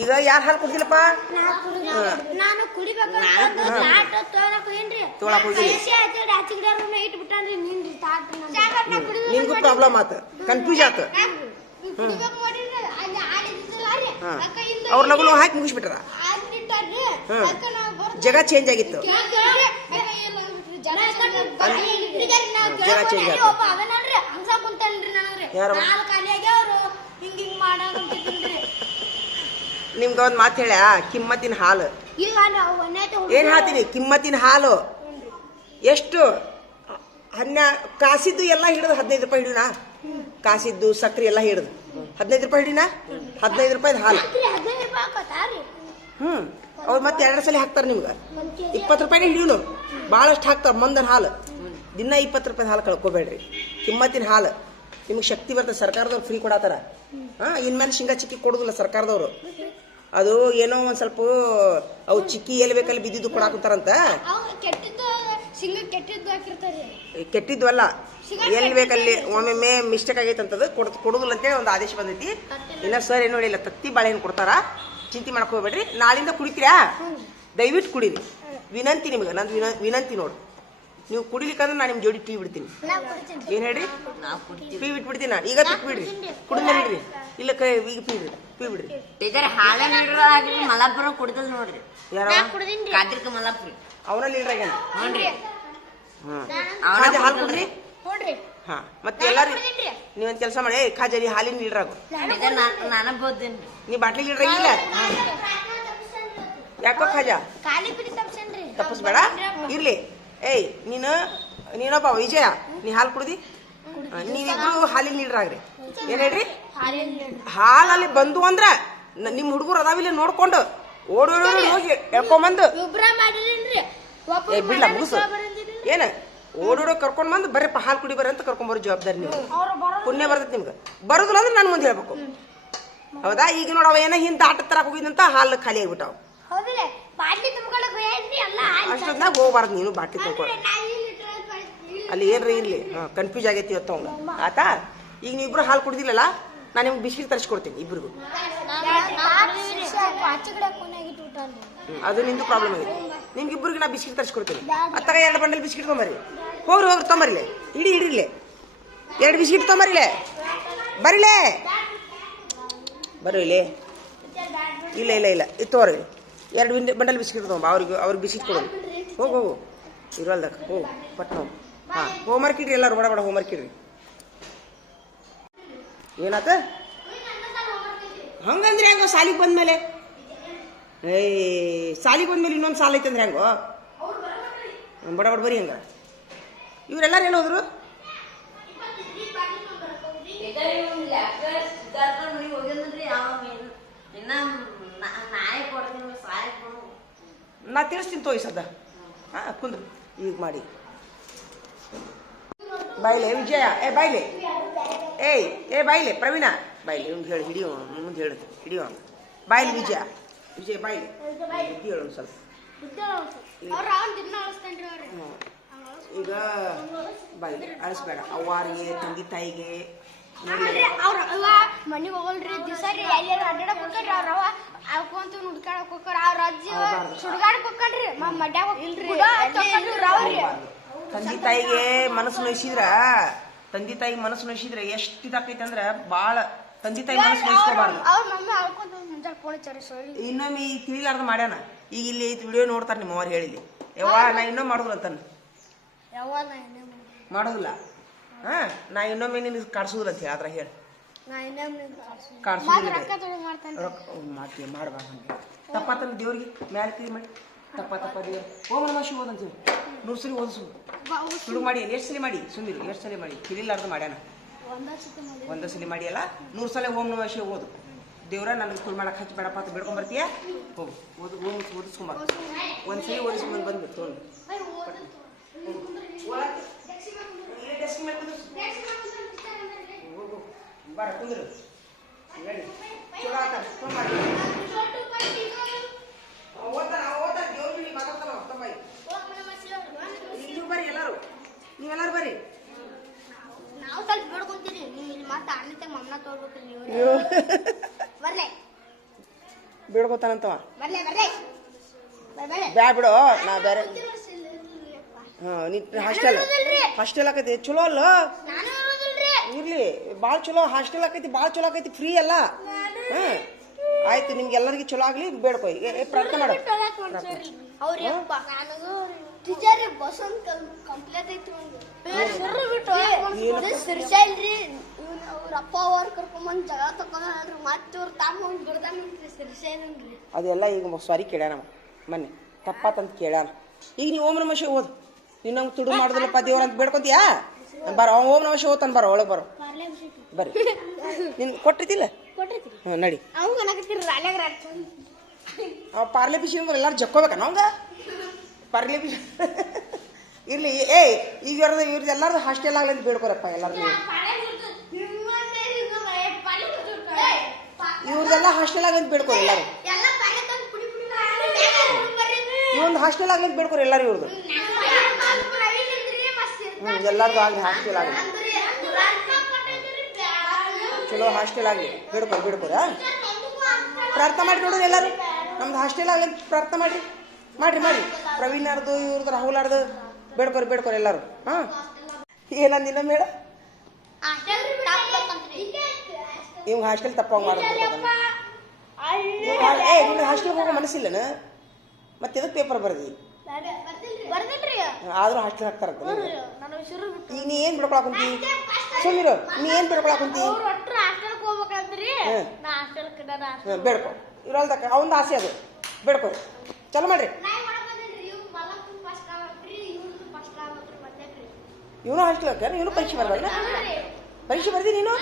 ಈಗ ಯಾರು ಹಾಲು ಕುಡ್ದಿಲ್ಲಪ್ಪ? ನಾನು ತೊಗೊಳಕ್ ಹೋಗಿರಿ. ನಿನ್ಗೂ ಪ್ರಾಬ್ಲಮ್ ಆತ, ಕನ್ಫ್ಯೂಸ್ ಆತ. ಅವ್ರ ಲಗುನು ಹಾಕಿ ಮುಗಿಸ್ಬಿಟ್ರ. ಜಗ ಚೇಂಜ್ ಆಗಿತ್ತು. ಜಗ ಚೇಂಜ್ ಆಯ್ತು. ಯಾರು ನಿಮ್ಗೆ ಒಂದು ಮಾತು ಹೇಳ, ಕಿಮ್ಮತ್ತಿನ ಹಾಲು ಏನ್ ಹಾತೀನಿ? ಕಿಮ್ಮತ್ತಿನ ಹಾಲು ಎಷ್ಟು? ಕಾಸಿದ್ದು ಎಲ್ಲ ಹಿಡಿದು 15 ರೂಪಾಯಿ ಹಿಡಿಯೋಣ. ಕಾಸಿದ್ದು ಸಕ್ರೆ ಎಲ್ಲ ಹಿಡಿದು 15 ರೂಪಾಯಿ ಹಿಡಿನ. 15 ರೂಪಾಯಿದ ಹಾಲು. ಅವ್ರು ಮತ್ತೆ 2 ಸಲ ಹಾಕ್ತಾರೆ ನಿಮ್ಗೆ. 20 ರೂಪಾಯಿನೇ ಹಿಡಿಯೋನು. ಭಾಳಷ್ಟು ಹಾಕ್ತಾರೆ ಮಂದನ ಹಾಲು. ದಿನ 20 ರೂಪಾಯಿ ಹಾಲು ಕಳ್ಕೊಬೇಡ್ರಿ. ಕಿಮ್ಮತ್ತಿನ ಹಾಲು ನಿಮ್ಗೆ ಶಕ್ತಿ ಬರ್ತದೆ. ಸರ್ಕಾರದವ್ರು ಫ್ರೀ ಕೊಡತ್ತಾರ. ಇನ್ಮೇಲೆ ಶೇಂಗಾ ಚಿಕ್ಕಿ ಕೊಡೋದಿಲ್ಲ ಸರ್ಕಾರದವರು. ಅದು ಏನೋ ಒಂದ್ ಸ್ವಲ್ಪ ಅವು ಚಿಕ್ಕಿ ಎಲ್ಲಿ ಬೇಕಲ್ಲಿ ಬಿದ್ದಿದ್ದು ಕೊಡಾಕುತ್ತಾರಂತ. ಕೆಟ್ಟಿದ್ವಲ್ಲ, ಎಲ್ಲಿ ಬೇಕಲ್ಲಿ ಒಮ್ಮೊಮ್ಮೆ ಮಿಸ್ಟೇಕ್ ಆಗೈತೆ ಅಂತದ್ದು ಕೊಡುದಿಲ್ಲ ಅಂತೇಳಿ ಒಂದು ಆದೇಶ ಬಂದೈತಿ. ಇನ್ನ ಸರ್ ಏನು ಹೇಳಿಲ್ಲ, ತತ್ತಿ ಬಾಳೆಹಣ್ಣು ಕೊಡ್ತಾರ, ಚಿಂತೆ ಮಾಡಕ್ ಹೋಗ್ಬೇಡ್ರಿ. ನಾಳಿಂದ ಕುಡಿತೀರಾ? ದಯವಿಟ್ಟು ಕುಡೀರಿ. ವಿನಂತಿ ನಿಮ್ಗೆ, ನಂದು ವಿನಂತಿ ನೋಡು. ನೀವು ಕುಡಿಲಿಕ್ಕಂದ್ರೆ ನಾನು ನಿಮ್ಮ ಜೋಡಿ ಟೀ ಬಿಡ್ತೀನಿ. ಏನ್ ಹೇಳ್ರಿ? ಟೀ ಬಿಟ್ಬಿಡ್ತೀನಿ ನಾನು. ಈಗ ಬಿಟ್ಬಿಡ್ರಿ, ಕುಡಿದ್ಮೇಲೆ ಇಡ್ರಿ. ಇಲ್ಲ ಈಗ ಪೀ ಬಿಡ್ರಿ. ಮಲಾಪುರ ಕುಡಿದಲ್ ನೋಡ್ರಿ. ಯಾರ? ಮಲಾಪುರ ಅವನ ಲೀಡ್ರ್ ಆಗ್ಯಾನ. ಹಾಲು ಕುಡ್ರಿ. ಹಾ, ಮತ್ತೆ ಎಲ್ಲಾರು ನೀವೊಂದ್ ಕೆಲಸ ಮಾಡಿ, ಖಾಜರಿ ಹಾಲಿನ ಲೀಡ್ರ್ ಆಗು. ನೀ ಬಾಟ್ಲಿ ಲೀಡ್ರ್ ಆಗಿಲ್ಲ. ಯಾಕೋ ಖಾಜಾ ತಪ್ಪಿಸ್ಬೇಡ. ಇರ್ಲಿ. ಏಯ್ ನೀನೊಬ್ಬ ವಿಜಯ, ನೀ ಹಾಲು ಕುಡ್ದಿ. ನೀವಿಬ್ರು ಹಾಲಿನ ಲೀಡ್ರ್ ಆಗ್ರಿ. ಏನ್ ಹೇಳ್ರಿ? ಹಾಲಲ್ಲಿ ಬಂದು ಅಂದ್ರ ನಿಮ್ ಹುಡುಗರು ಅದಾವಿಲ್ಲ ನೋಡ್ಕೊಂಡು ಓಡೋಡಿ ಹೋಗಿ ಎಳ್ಕೊಂಬಂದು ಬಿಡ್ಲ ಮುಗಿಸು. ಏನ ಓಡೋಡೋ ಕರ್ಕೊಂಡ್ ಬಂದು ಬರ್ರಿಪ್ಪ ಹಾಲು ಕುಡಿ ಬರ್ರಿ ಅಂತ ಕರ್ಕೊಂಡ್ ಜವಾಬ್ದಾರಿ ನೀವು. ಪುಣ್ಯ ಬರ್ತೈತಿ ನಿಮ್ಗೆ. ಬರುದಿಲ್ಲ ಅಂದ್ರೆ ನಾನು ಮುಂದೆ ಹೇಳ್ಬೇಕು. ಹೌದಾ? ಈಗ ನೋಡವ ಏನ ಹಿಂದ ಆಟ ತರಕ್ ಹೋಗಿದಂತ ಹಾಲು ಖಾಲಿ ಆಗ್ಬಿಟ್ಟಾವ. ಅಷ್ಟೊತ್ನಾಗ ಹೋಗ್ಬಾರ್ದು ನೀನು ಬಾಟ್ಲಿ ತಗೊಳ. ಅಲ್ಲಿ ಏನ್ರಿ ಇರ್ಲಿ, ಕನ್ಫ್ಯೂಸ್ ಆಗೈತಿ ಇವತ್ತು ಅವಂಗ. ಆತಾ? ಈಗ ನೀವಿಬ್ರು ಹಾಲು ಕುಡ್ದಿಲ್ಲಲ್ಲ, ನಾನು ನಿಮ್ಗೆ ಬಿಸ್ಕಿಟ್ ತರಿಸ್ಕೊಡ್ತೀನಿ ಇಬ್ರಿಗೂ. ಅದು ನಿಂದು ಪ್ರಾಬ್ಲಮ್ ಆಗೈತಿ. ನಿಮ್ಗೆ ಇಬ್ಬರಿಗೆ ನಾ ಬಿಸ್ಕಿಟ್ ತರಿಸ್ಕೊಡ್ತೀನಿ. ಅತ್ತಾಗ 2 ಬಂಡಲ್ ಬಿಸ್ಕಿಟ್ ತೊಂಬರಿ. ಹೋಗ್ರಿ ತೊಂಬರಿಲೆ. ಇಡಿರ್ಲೆ 2 ಬಿಸ್ಕಿಟ್ ತೊಂಬರಿಲೆ. ಬರಿಲೆ ಬರೀಲಿ. ಇಲ್ಲ ಇಲ್ಲ ಇಲ್ಲ ಇದು ತೋರಿ. 2 ಬಂಡಲ್ ಬಿಸ್ಕಿಟ್ ತೊಗೊಂಬ. ಅವ್ರಿಗೆ ಬಿಸ್ಕಿಟ್ ಕೊಡೋದು. ಹೋಗು ಇರೋಲ್ದಕ್ಕ ಹೋಗು ಪಟ್ನ ಹೋಗು. ಹಾಂ, ಹೋಮ್ವರ್ಕ್ ಇಡ್ರಿ ಎಲ್ಲರೂ. ಬಡ ಹೋಮ್ವರ್ಕ್ ಇಡ್ರಿ. ಏನಾತ? ಹಂಗಂದ್ರೆ ಹೆಂಗೋ? ಸಾಲಿಗೆ ಬಂದ್ಮೇಲೆ ಸಾಲಿಗೆ ಬಂದ್ಮೇಲೆ ಇನ್ನೊಂದು ಸಾಲ ಐತೆ ಅಂದ್ರೆ ಹೆಂಗೋ? ಬಡ ಬರೀ ಹಂಗ. ಇವರೆಲ್ಲರೂ ಎಲ್ಲಿ ಹೋದ್ರು? ನಾ ತಿಳಿಸ್ತೀನಿ ತೋಯ್ ಸದ್ದ. ಹಾಂ, ಕುಂದ್ರು ಈಗ ಮಾಡಿ. ಬಾಯ್ಲೆ ವಿಜಯ. ಬಾಯ್ಲೆ. ಬಾಯ್ಲೆ ಪ್ರವೀಣ. ಬಾಯ್ಲೆ ಇವ್ನು ಹೇಳಿ ಹಿಡಿಯೋ. ಮುಂದೆ ಹೇಳುದು ಹಿಡಿಯೋ. ಬಾಯ್ಲೆ ವಿಜಯ ಬಾಯ್ಲೆ ಹೇಳು ಒಂದು ಸ್ವಲ್ಪ. ಈಗ ಬಾಯ್ಲೆ ಅಳಿಸ್ಬೇಡ. ಅವ್ವಾರಿಗೆ ತಂದೆ ತಾಯಿಗೆ ಮನೆಗೆ ಹೋಗಲ್ರಿ. ದಿವಸ ರೀ ಎಲ್ಲಾರು ಅಡ್ಡಾಡಕ್ ಹೋಗ್ರಿ. ಅವ್ರವ ಅಳ್ಕೊಂತ ಹುಡ್ಕಾಡಕ್ ಹೋಗ್ರ. ಅವ್ರ ಅಜ್ಜಿ ಸುಡ್ಗಾಡಕ್ ಹೋಗ್ರಿ. ಮಡ್ಯಾಗ ತಂದೆ ತಾಯಿಗೆ ಮನಸ್ಸು ನೋಯಿಸಿದ್ರ ಎಷ್ಟು ಇದಾಕೈತೆ ಅಂದ್ರೆ ಭಾಳ. ತಂದೆ ತಾಯಿ ಮನಸ್ಸು ನೋಯಿಸ್ಕೋಬಾರ್ದು. ಇನ್ನೊಮ್ಮೆ ಈಗ ತಿಳಿಲಾರ್ದು ಮಾಡ್ಯಾನ. ಈಗ ಇಲ್ಲಿ ವಿಡಿಯೋ ನೋಡ್ತಾರೆ ನಿಮ್ಮ ಅವ್ರು ಹೇಳಿಲಿ. ಯವ್ವ ನಾ ಇನ್ನೊಮ್ಮೆ ಮಾಡೋದಿಲ್ಲ ಅಂತಾನ. ಮಾಡೋದಿಲ್ಲ. ಹಾ, ನಾ ಇನ್ನೊಮ್ಮೆ ನಿನ್ ಕಾಡ್ಸುದಿಲ್ಲ ಅಂತ ಹೇಳಿ ಹೇಳಿ. ಕಾಡ್ಸುದಿಲ್ಲ. ಮಾಡ್ತೀವಿ ಮಾಡ್ಬಾರ್ದು. ಹಂಗೆ ತಪ್ಪಾತನ ದೇವ್ರಿಗೆ ಮ್ಯಾಲೆ ತಿಳಿ ಮಾಡಿ ತಪ್ಪ ದೇವ್ರು ಓಂ ನಮಃ ಶಿವ ಅಂತ ಹೇಳಿ 100 ಸಲ ಓದಿಸು. ಶುರು ಮಾಡಿ. ಎಷ್ಟು ಸಲ ಮಾಡಿ? ಸುಂದಿರಿ ಎಷ್ಟು ಸಲ ಮಾಡಿ? ತಿಳಿಲಾರ್ದು ಮಾಡ್ಯಾನ. ಒಂದ ಸಲ ಮಾಡಿ ಅಲ್ಲ, 100 ಸಲ ಓಂ ನಮಃ ಶಿವ ಓದು. ದೇವ್ರ ನನಗೆ ಸುಳ್ಳು ಮಾಡಕ್ಕೆ ಹಚ್ಚಬೇಡಪ್ಪ ಅಂತ ಬೇಡ್ಕೊಂಬರ್ತೀಯ. ಹೋಗು ಓದಿಸ್ಕೊಂಬ. ಒಂದ್ಸಲಿ ಓದಿಸ್ಕೊಂಡ್ ಬಂದ್ಬಿಟ್ಟು ತೊಗೊಂಡು ಬಾರ ಕುಂದ್ರು. ಹೇಳಿ ಚಲೋ ಆತ. ಬರ್ರಿ ಎಲ್ಲಾರು. ನೀವೆಲ್ಲಾರು ಬರ್ರಿ. ನಾವು ಸ್ವಲ್ಪ ಬೇಡ್ಕೊಂತೀರಿ. ನೀವು ಇಲ್ಲಿ ಮತ್ತೆ ಅಣ್ಣ ಮಮ್ಮನ ತೋರ್ಬೇಕ್ರಿ ನೀವು. ಬರ್ಲೆ ಬೇಡ್ಕೋತಾನಂತವ. ಬರ್ಲೆ ಬರ್ಲೆ ಬರ್ಲೆ ಬ್ಯಾ ಬಿಡು, ನಾ ಬೇರೆ. ಹಾಂ, ನೀ ಹಾಸ್ಟೆಲ್ ಆಕೈತಿ ಚಲೋ ಅಲ್ಲ. ನಾನು ಇರೋದಿಲ್ರಿ. ಇರ್ಲಿ, ಭಾಳ ಚಲೋ ಹಾಸ್ಟೆಲ್ ಆಕೈತಿ, ಭಾಳ ಚಲೋ ಆಕೈತಿ, ಫ್ರೀ ಅಲ್ಲ. ಹಾಂ ಆಯ್ತು, ನಿಮ್ಗೆ ಎಲ್ಲರಿಗೂ ಚಲೋ ಆಗ್ಲಿ, ಬೇಡ್ಕೊ. ಪ್ರಾರ್ಥನೆ ಮಾಡು. ಅವ್ರಿಯಪ್ಪ ನನಗೂ ಟೀಚರ್ ಬಸಂತ ಕಂಪ್ಲೇಂಟ್ ಐತಿ ಒಂದು ಹೆಸರು ಬಿಟ್ಟು ಸಿರ್ಸಾ ಇಲ್ರಿ. ಅವ್ರ ಅಪ್ಪ ಅವ್ರು ಕರ್ಕೊಂಬಂದು ಜಗಳ ತಕೊಂಡ್ರು, ಮತ್ತೆ ಅವ್ರು ತಮ್ಮ ಒಂದು ಬಿಡ್ದಾನ್ರಿ ಸಿರ್ಸಾ ಏನ್ರಿ. ಅದೆಲ್ಲ ಈಗ ಸಾರಿ ಕೇಳ್ಯಾನ ಮೊನ್ನೆ, ತಪ್ಪಾತಂತ ಕೇಳ್ಯಾನ. ಈಗ ನೀವು ಓಂ ನಮಃ ಶಿವಾಯ ಓದು. ನೀನು ನಂಗೆ ತುಡು ಮಾಡೋದಿಲ್ಲಪ್ಪ ದೇವ್ರ ಅಂತ ಬೇಡ್ಕೊತೀಯಾ? ಬರ, ಓಂ ನಮಃ ಶಿವಾಯ ಓದ್ತಾನೆ, ಬರೋ ಒಳಗೆ ಬರೋ ಬರ್ರಿ. ನಿನ್ ಕೊಟ್ಟಿದ್ದಿಲ್ಲ? ಹಾಂ ನಡಿ. ಅವ್ ಕನಕತ್ತಿರ ರಾಲ್ಯಾಗ ಅವ ಪಾರ್ಲೆ ಬಿಸಿ ಅಂದ್ರೆ ಎಲ್ಲಾರು ಜಕ್ಕೋಬೇಕ ನಾವಂಗ ಪಾರ್ಲೆ ಬಿಸಿ ಇರ್ಲಿ. ಈಗ ಇವ್ರದ್ದು ಎಲ್ಲಾರ್ದು ಹಾಸ್ಟೆಲ್ ಆಗ್ಲಿ ಅಂತ ಬೇಡ್ಕೊರಪ್ಪ ಎಲ್ಲಾರು. ಇವ್ರದೆಲ್ಲ ಹಾಸ್ಟೆಲ್ ಆಗ್ಲಿ ಅಂತ ಬೇಡ್ಕೊರಿ ಎಲ್ಲಾರು. ಇವೊಂದು ಹಾಸ್ಟೆಲ್ ಆಗ್ಲಿ ಅಂತ ಬೇಡ್ಕೊರಿ ಎಲ್ಲಾರು ಇವ್ರದ್ದು. ಎಲ್ಲಾರ್ದು ಆಗ್ಲಿ ಹಾಸ್ಟೆಲ್ ಆಗ್ಲಿ, ಚಲೋ ಹಾಸ್ಟೆಲ್ ಆಗ್ಲಿ, ಬೇಡ್ಕೊರಿ. ಪ್ರಾರ್ಥನೆ ಮಾಡಿ ನೋಡ್ರಿ ಎಲ್ಲಾರು, ನಮ್ದು ಹಾಸ್ಟೆಲ್ ಆಗ್ಲಿ ಅಂತ ಪ್ರಾರ್ಥನೆ ಮಾಡ್ರಿ. ಮಾಡ್ರಿ ಪ್ರವೀಣಾರ್ದು, ಇವ್ರದ್ದು, ರಾಹುಲಾರ್ದು ಬೇಡ್ಕೊರಿ ಎಲ್ಲಾರು. ಹಾಂ ಏನಂದಿನ ಮೇಡ? ಇವ್ ಹಾಸ್ಟೆಲ್ ತಪ್ಪಂಗ ಮಾಡೋದು. ನಿನ್ನ ಹಾಸ್ಟೆಲ್ಗೆ ಹೋಗೋ ಮನಸ್ಸಿಲ್ಲನ? ಮತ್ತೆ ಎದಕ್ಕೆ ಪೇಪರ್ ಬರ್ದಿ? ಆದ್ರೂ ಹಾಸ್ಟೆಲ್ ಹಾಕ್ತಾರಂತ. ಈಗ ನೀ ಏನ್ ಬಿಡ್ಕೊಳಕುಂತಿ? ಸುಮ್ಮಿರು, ನೀ ಏನ್ ಬಿಡ್ಕೊಳಕುಂತಿ? ಬೇಡ್ಕೊ. ಇರೋಲ್ದಕ್ಕ ಅವಂದು ಆಸೆ ಅದು, ಬೇಡ್ಕೊ. ಚಲೋ ಮಾಡ್ರಿ. ಇವನು ಹಾಸ್ಟೆಲ್ ಹಾಕ್ಯಾರ, ಇವನು ಪರೀಕ್ಷೆ ಬರಲ್ಲ. ಪರೀಕ್ಷೆ ಬರ್ದಿ ನೀನು?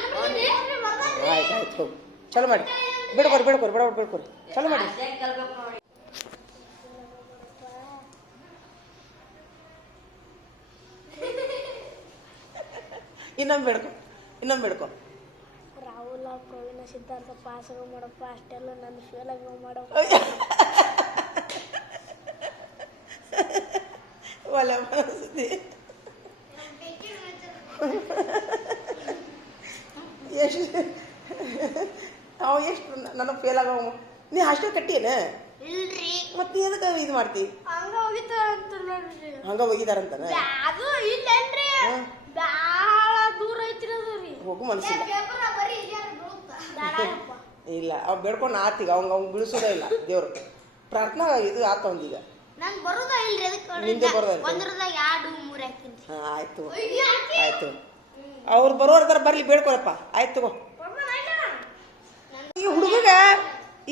ಆಯ್ತು ಚಲೋ ಮಾಡಿ. ಬೇಡ್ಕೊರಿ ಚಲೋ ಮಾಡಿ. ಇನ್ನೊಮ್ಮೆ ಬೇಡ್ಕೊ. ರಾಹುಲ, ಪ್ರವೀಣ, ಸಿದ್ಧಾರ್ಥ ಪಾಸ್ ಮಾಡಪ್ಪ, ಅಷ್ಟೆಲ್ಲ ನನ್ನ ಫೇಲ್ ಆಗಿ ಮಾಡಪ್ಪ. ಒಳ್ಳೆ ಮನಸ್ಸಿದೆ. ಎಷ್ಟು ನನಗೆ ಫೇಲ್ ಆಗವ. ನೀ ಹಾಸ್ಟೆಲ್ ಕಟ್ಟಿಯೇನ? ಇಲ್ರಿ. ಮತ್ತೆ ನೀ ಎದಕ್ಕೆ ಇದು ಮಾಡ್ತಿ? ಹಂಗ ಹೋಗಿದಾರಂತಾನ? ಅದು ಇಲ್ಲೇನ್ರಿ, ಬಾಳ ದೂರ ಐತ್ರಿ ಅದು ರೀ. ಹೋಗು ಮನಸ್ಸಿಲ್ಲ. ಇಲ್ಲ, ಅವ್ ಬೇಡ್ಕೊಂಡು ಆತೀಗ ಅವಂಗ ಬಿಡಿಸೋದೇ ಇಲ್ಲ ದೇವ್ರು. ಪ್ರಾರ್ಥನಾ ಇದು ಆತ ಒಂದೀಗ. ನಂಗೆ ಬರೋದ ಇಲ್ರಿ, ನಿಂದೆ ಬರೋದ? ಒಂದ್ರದಾಗ 2, 3 ಹಾಕಿನ್ರಿ. ಹಾಂ ಆಯ್ತು. ಅವ್ರು ಬರೋರ್ದಾರ ಬರ್ಲಿ, ಬೇಡ್ಕೊರಪ್ಪ. ಆಯ್ತು ತಗೋ. ಈ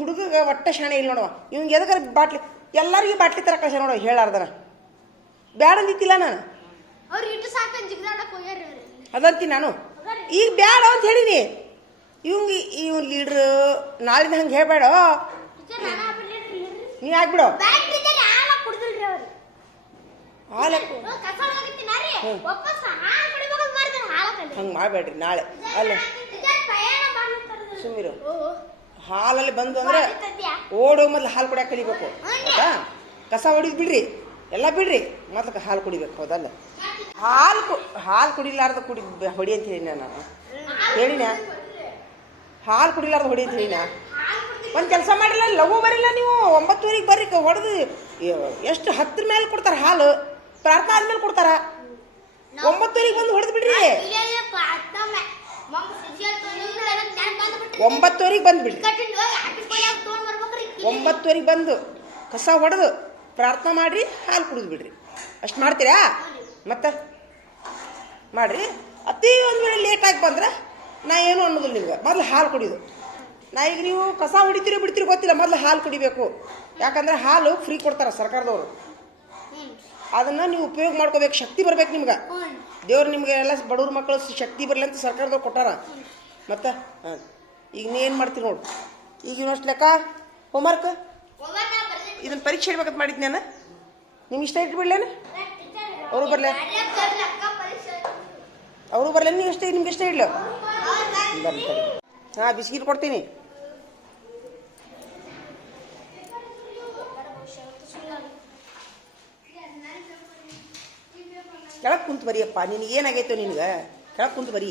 ಹುಡುಗ ಒಟ್ಟ ಶಾಣೆ ಇಲ್ಲ ನೋಡವ. ಇವಂಗೆ ಎದಕ್ಕಾರ ಬಾಟ್ಲಿ, ಎಲ್ಲರಿಗೂ ಬಾಟ್ಲಿ ತರ ಕಳ್ಸ ನೋಡವ ಹೇಳಾರ್ದನ. ಬ್ಯಾಡ ಅಂದಿತ್ತಿಲ್ಲ ನಾನು. ಅವ್ರು ಇಟ್ಟು ಸಾಕಂತ ಜಿಗ್ದಾಡಕ್ ಹೋಗ್ಯಾರ ಅದಂತಿ ನಾನು. ಈಗ ಬ್ಯಾಡ ಅಂತ ಹೇಳಿನಿ. ಇವ್ ಲೀಡ್ರ್ ನಾಳಿನ ಹಂಗೆ ಹೇಳ್ಬೇಡ. ನೀ ಆಗ್ಬಿಡು. ಹಂಗೆ ಮಾಡಬೇಡ್ರಿ ನಾಳೆ. ಅಲ್ಲ ಸುಮ್ಮಿರು. ಹಾಲಲ್ಲಿ ಬಂದು ಅಂದ್ರೆ ಓಡೋ ಮೊದ್ಲು ಹಾಲು ಕುಡಿಯಕ್ಕೆ ಕಲಿಬೇಕು. ಆಯ್ತಾ? ಕಸ ಹೊಡಿದ್ ಬಿಡ್ರಿ, ಎಲ್ಲ ಬಿಡ್ರಿ, ಮೊದ್ಲು ಹಾಲು ಕುಡಿಬೇಕು. ಹೌದಲ್ಲ? ಹಾಲು ಕುಡಿಲಾರ್ದ ಹೊಡಿ ಅಂತ ಹೇಳಿನ ನಾನು. ಹೇಳಿನ ಹಾಲು ಕುಡಿಲಾರ್ದ ಹೊಡಿ ಅಂತ ಹೇಳಿನ. ಒಂದು ಕೆಲಸ ಮಾಡಿಲ್ಲ, ಲಘು ಬರಿಲ್ಲ ನೀವು. 9:00 ಬರ್ರಿ, ಹೊಡೆದು ಎಷ್ಟು 10 ಮೇಲೆ ಕೊಡ್ತಾರ ಹಾಲು. ಪ್ರಾರ್ಥನಾ ಆದ್ಮೇಲೆ ಕೊಡ್ತಾರ. 9:00 ಬಂದು ಹೊಡೆದು ಬಿಡ್ರಿ. 9:00 ಬಂದ್ಬಿಡ್ರಿ. 9:00 ಬಂದು ಕಸ ಹೊಡೆದು ಪ್ರಾರ್ಥನಾ ಮಾಡ್ರಿ, ಹಾಲು ಕುಡಿದು ಬಿಡ್ರಿ. ಅಷ್ಟು ಮಾಡ್ತೀರಾ? ಮತ್ತೆ ಮಾಡ್ರಿ. ಅತಿ ಒಂದು ವೇಳೆ ಲೇಟಾಗಿ ಬಂದ್ರೆ ನಾ ಏನು ಅನ್ನೋದಿಲ್ಲ ನಿಮ್ಗೆ. ಮೊದಲು ಹಾಲು ಕುಡಿದು. ನಾ ಈಗ ನೀವು ಕಸ ಹೊಡಿತೀರಿ ಬಿಡ್ತೀರಿ ಗೊತ್ತಿಲ್ಲ, ಮೊದಲು ಹಾಲು ಕುಡಿಬೇಕು. ಯಾಕಂದ್ರೆ ಹಾಲು ಫ್ರೀ ಕೊಡ್ತಾರ ಸರ್ಕಾರದವರು. ಅದನ್ನು ನೀವು ಉಪಯೋಗ ಮಾಡ್ಕೋಬೇಕು. ಶಕ್ತಿ ಬರ್ಬೇಕು ನಿಮ್ಗೆ. ದೇವ್ರು ನಿಮ್ಗೆ ಎಲ್ಲ ಬಡವ್ರ ಮಕ್ಕಳು ಶಕ್ತಿ ಬರಲಿ ಅಂತ ಸರ್ಕಾರದವ್ರು ಕೊಟ್ಟಾರ. ಮತ್ತೆ ಈಗ ನೀ ಏನು ಮಾಡ್ತೀರಿ ನೋಡು. ಈಗ ಇನ್ನಷ್ಟು ಲೆಕ್ಕ ಹೋಮ್ವರ್ಕ್ ಇದನ್ನು ಪರೀಕ್ಷೆ ಇಡ್ಬೇಕಂತ ಮಾಡಿದ್ನಿ ನಾನು. ನಿಮ್ಗೆ ಇಷ್ಟ ಇಟ್ಬಿಡ್ಲೇನು? ಅವರು ಬರಲೇ? ಅವರು ಬರಲೇ? ನೀವು ಇಷ್ಟ ನಿಮ್ಗೆ ಇಷ್ಟ ಇಡ್ಲು? ಹಾಂ, ಬಿಸ್ಕಿಟ್ ಕೊಡ್ತೀನಿ. ಕೆಳಗೆ ಕುಂತು ಬರಿಯಪ್ಪ. ನಿನಗೆ ಏನಾಗೈತೋ ನಿನ್ಗೆ? ಕೆಳಗೆ ಕುಂತು ಬರೀ.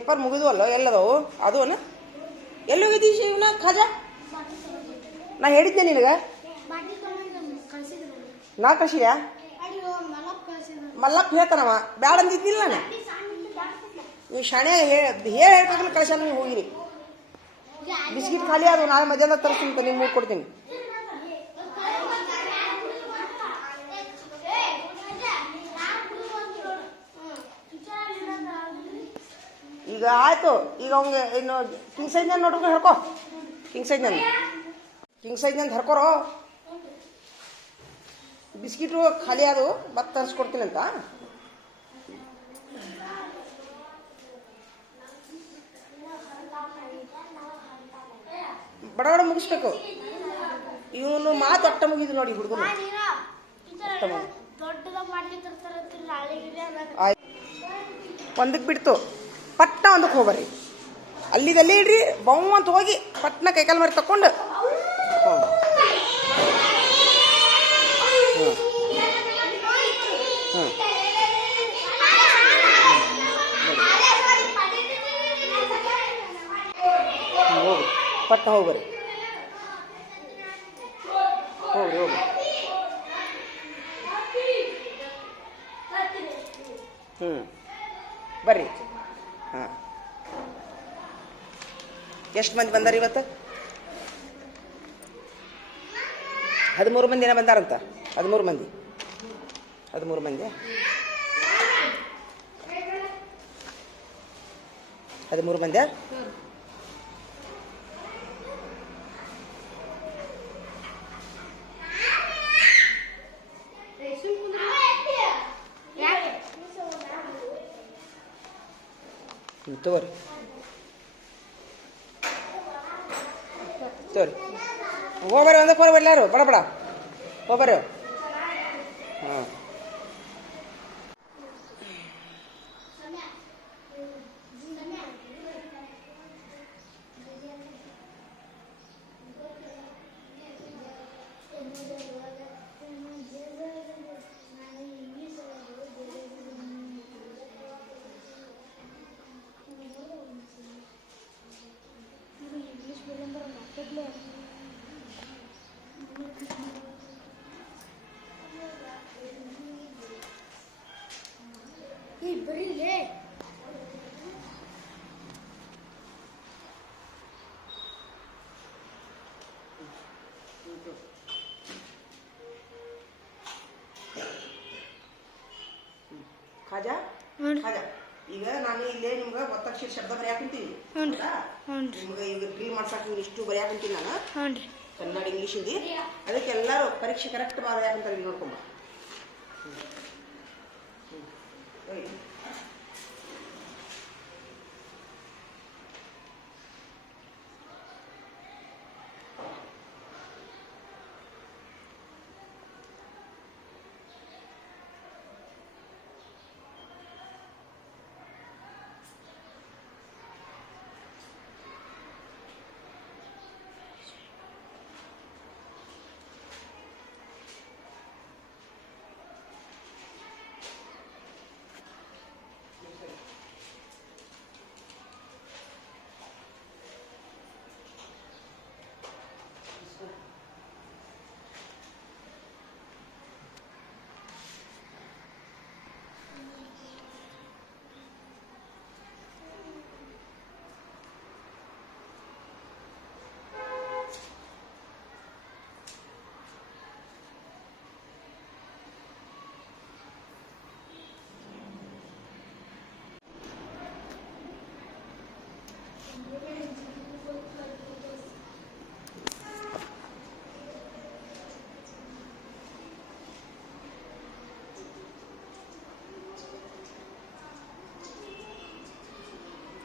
ಪೇಪರ್ ಮುಗಿದು ಅಲ್ಲ ಎಲ್ಲದವು ಅದು ಅನ್ನ ಎಲ್ಲಿ ಹೋಗಿದ್ದೀ ಶಿವನ ಖಾಜಾ ನಾ ಹೇಳಿದ್ದೆ ನಿನಗೆ ನಾ ಕಳ್ಸಿದ್ಯಾ ಮಲ್ಲಪ್ಪ ಹೇಳ್ತಾನವ ಬ್ಯಾಡ ಅಂದಿದ್ದಿಲ್ಲ ನಾನು ನೀವು ಶಾಣೆ ಹೇಳ್ಬೇಕಂದ್ರೆ ಕಳ್ಸ ನೀವು ಹೋಗಿರಿ ಬಿಸ್ಕಿಟ್ ಖಾಲಿ ಅದು ನಾಳೆ ಮಧ್ಯಾಹ್ನ ತರಿಸ್ತೀನಿ ನಿಮ್ಗೆ ಕೊಡ್ತೀನಿ ಈಗ ಆಯ್ತು ಈಗ ಅವಂಗೆ ಇನ್ನು ಕಿಂಗ್ ಸೈಜ್ ನಾನು ನೋಡ್ಕೊಂಡು ಹರ್ಕೋ ಕಿಂಗ್ ಸೈಜ್ ನಂದು ಹರ್ಕೋರೋ ಬಿಸ್ಕಿಟು ಖಾಲಿ ಅದು ಮತ್ತೆ ತರಿಸ್ಕೊಡ್ತೀನಿ ಅಂತ ಬಡ ಮುಗಿಸ್ಬೇಕು ಇವನು ಮಾತು ಅಟ್ಟ ಮುಗಿದು ನೋಡಿ ಹುಡುಗನು ಆಯ್ತು ಒಂದಕ್ಕೆ ಬಿಡ್ತು ಪಟ್ನ ಒಂದಕ್ಕೆ ಹೋಗ್ಬರ್ರಿ ಅಲ್ಲಿದಲ್ಲಿ ಇಡ್ರಿ ಬೌ ಅಂತ ಹೋಗಿ ಪಟ್ನ ಕೈಕಾಲು ಮರಿ ತಕೊಂಡು ಹೋಗ್ರಿ ಪಟ್ನ ಹೋಗ್ಬರ್ರಿ ಹೋಗ್ರಿ ಬರ್ರಿ ಹಾಂ ಎಷ್ಟು ಮಂದಿ ಬಂದಾರ ಇವತ್ತು 13 ಮಂದಿನ ಬಂದಾರಂತ 13 ಮಂದಿ 13 ಮಂದಿ 13 ಮಂದಿ ತೋರಿ ಹೋಗ್ಬರ್ರಿ ಒಂದಕ್ಕೆ ಹೊರ ಬರ್ಲಾರು ಬಡ ಬಡ ಹೋಗ್ಬರ್ರಿ ಹಾಂ ಖಾಜಾ ಖಾಜಾ ಈಗ ನಾನು ಇಲ್ಲೇ ನಿಮ್ಗೆ ಒತ್ತಕ್ಷರ ಶಬ್ದ ಬರೆಯಾಕಂತೀನಿ ನಿಮ್ಗೆ ಈಗ ಡ್ರಿಲ್ ಮಾಡ್ಸಕ್ಕೆ ಇಷ್ಟು ಬರೆಯಾಕಂತೀನಿ ನಾನು ಕನ್ನಡ ಇಂಗ್ಲೀಷ್ ಹಿಂದಿ ಅದಕ್ಕೆ ಎಲ್ಲರೂ ಪರೀಕ್ಷೆ ಕರೆಕ್ಟ್ ಬರೆಯಾಕಂತಾರೆ ಇಲ್ಲಿ ನೋಡ್ಕೊಂಬ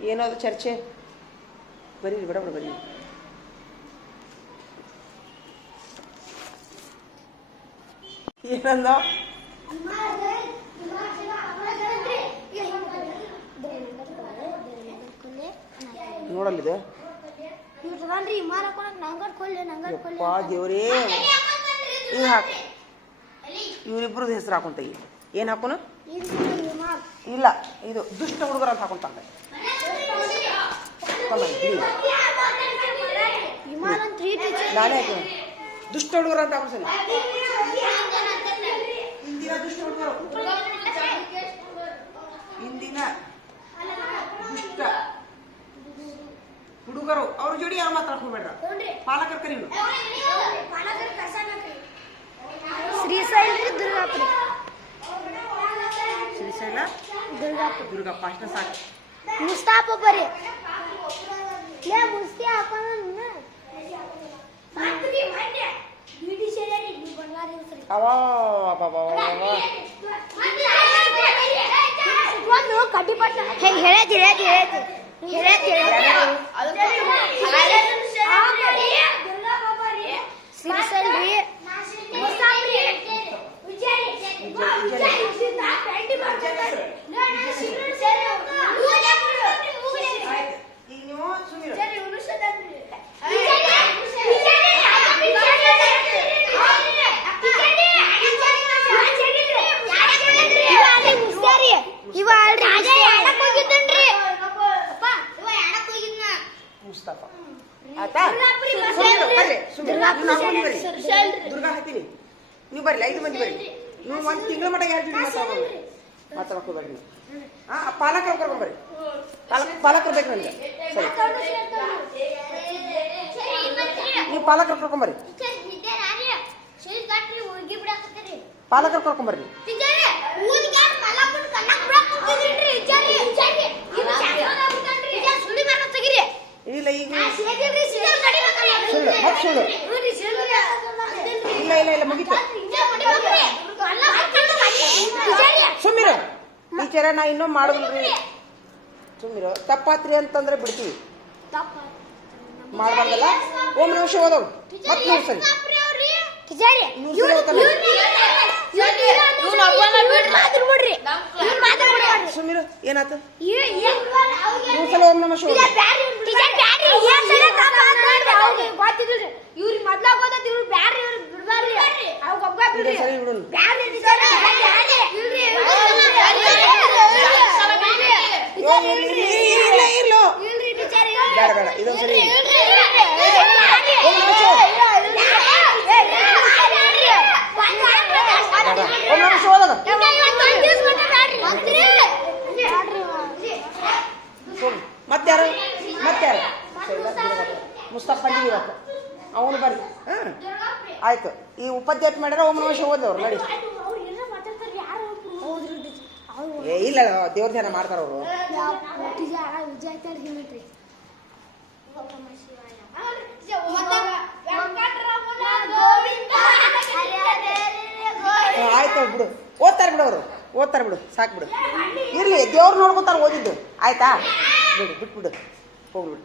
ಏನದು ಚರ್ಚೆ ಬರೀರಿ ಬಡ ಬರೀ ಏನಂದ ನೋಡಲ್ಲಿದೆ ದೇವ್ರೇ ಇವ್ ಹಾಕ ಇವರಿಬ್ರದ್ದು ಹೆಸರು ಹಾಕೊಂತ ಏನು ಹಾಕೋನು ಇಲ್ಲ ಇದು ದುಷ್ಟ ಹುಡುಗರು ಅಂತ ಹಾಕೊಂತಾರೆ ಹಿಮಾಲಯನ್ 3 ಟೀಚರ್ ನಾನೇ ಹಾಕಿ ದುಷ್ಟ ಹುಡುಗರು ಅಂತ ಹಾಕ್ಸೋಣ. ಇಂದಿನ ದುಷ್ಟ ಹುಡುಗರು, ಇಂದಿನ ದುಷ್ಟ ಹುಡುಗರು ಅವ್ರ ಜೋಡಿ ಯಾರು ಮಾತಾಡ್ಕೊಬೇಡ್ರ, ಪಾಲಕರ ಕರೀನು. ಶ್ರೀಶೈಲ ರೀ ದುರ್ಗಾಪುರ ಶ್ರೀಶೈಲ ದುರ್ಗಪ್ಪ ಅಷ್ಟ ಸಾಕು. ಮುಸ್ತಾಫ ಬರಿ ಲೇ ಮುಸ್ತಿ ಹಾಕೋಣ ಒಂದು ಕಡ್ಡಿಪಟ್ಟ ಹೆಂಗ್ ಹೇಳೇತಿ ಶ್ರೀಶೈಲ ರೀ ಈಗ ನೀವು ಸುಮ್ಮನೆ ಇವ ಅಲ್ರಿ ಮುಸ್ತಫ ಆಯ್ತಾ? ಬರ್ರಿ ದುರ್ಗಾ ಹತ್ತೀನಿ. ನೀವು ಬರ್ರಿ, 5 ಮಂದಿ ಬರ್ರಿ. ನೀವು 1 ತಿಂಗಳ ಮಟ್ಟ ಯಾರು ಜೊತೆ ಮಾತಾಡ್ಕೋಬೇಡ್ರಿ. ಪಾಲಕರು ಕರ್ಕೊಂಡ್ಬರ್ರಿ, ಪಾಲಕರು ಬೇಕು ನನಗೆ. ಸರಿ, ನೀವು ಪಾಲಕರು ಕರ್ಕೊಂಬರ್ರಿ, ಪಾಲಕರು ಕರ್ಕೊಂಬರ್ರಿ. ಇಲ್ಲ ಈಗ ಸುಳ್ಳು ಮತ್ತೆ ಸುಳ್ಳು. ಇಲ್ಲ ಮುಗಿತು. ಸುಮ್ಮಿರ ಟೀಚರ, ನಾ ಇನ್ನೂ ಮಾಡುದಿಲ್ರಿ. ಸುಮ್ಮಿರ ತಪ್ಪಾತ್ರಿ ಅಂತಂದ್ರೆ ಬಿಡ್ತೀವಿ, ಮಾಡ್ಬಾರ್ದಲ್ಲ. ಓಂ ನಮಃ ಶಿವಾಯ ಓದೋದು ಮತ್ತೆ ನೀವು ಸರಿ ಸುಮ್ಮಿರ. ಏನಾಯ್ತು? ನೀವು ಸಲ ಓಂ ನಮಃ ಶಿವಾಯ ಇವ್ರಿಗೆ ಮೊದ್ಲಾಗ ಓದತ್ ಇವ್ರು ಬ್ಯಾಡ್ರಿ, ಇವ್ರು ಬಿಡ್ಬಾರ್ರಿ, ಅವ್ ಒಬ್ಬ ಸರಿ ಬಿಡು. ಇರ್ಲೋ ಬೇಡ ಬೇಡ, ಇದೊಂದು ಸರಿ. ಓಂ ನಮಃ ಶಿವಾಯ ಮತ್ತಾರು ಮುಸ್ತಫ ಬಂದಿವಿ ಇವತ್ತು, ಅವನು ಬರ್ರಿ. ಆಯ್ತು, ಈ ಉಪಾಧ್ಯಾಯ ಮಾಡ್ಯಾರ ಓಂ ನಮಃ ಶಿವಾಯ ಓದವ್ರು ನೋಡಿ. ಇಲ್ಲ ದೇವ್ರ ಧ್ಯಾನ ಮಾಡ್ತಾರ ಅವರು. ಆಯ್ತು ಬಿಡು, ಓದ್ತಾರ ಬಿಡು, ಸಾಕು ಬಿಡು. ಇರ್ಲಿ, ದೇವ್ರು ನೋಡ್ಕೊತಾರ ಓದಿದ್ದು. ಆಯ್ತಾ? ಬಿಡು, ಬಿಟ್ಬಿಡು, ಹೋಗ್ಬಿಡು.